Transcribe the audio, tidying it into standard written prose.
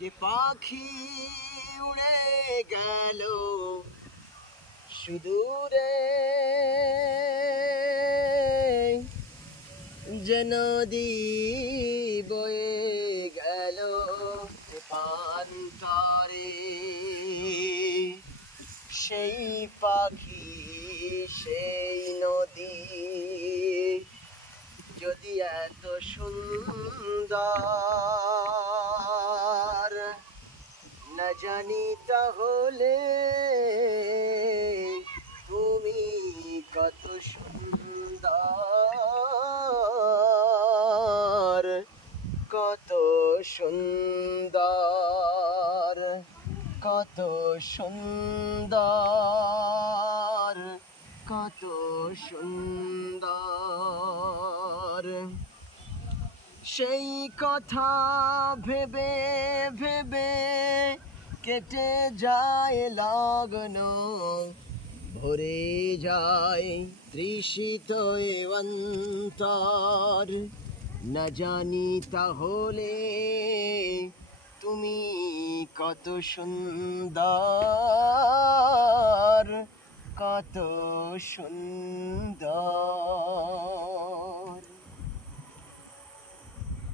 যে পাখি উড়ে গেল সুদূরে, যে নদী বয়ে গেল পান্তরে, সেই পাখি সেই নদী যদি এত সুন্দর না জানি তাহলে তুমি কত সুন্দর, কত সুন্দর, কত সুন্দর, কত সুন্দর। সেই কথা ভেবে ভেবে কেটে যায় লগ্ন, ভরে যায় তৃষিত এ অন্তর। না জানি তাহলে তুমি কত সুন্দর, কত সুন্দর।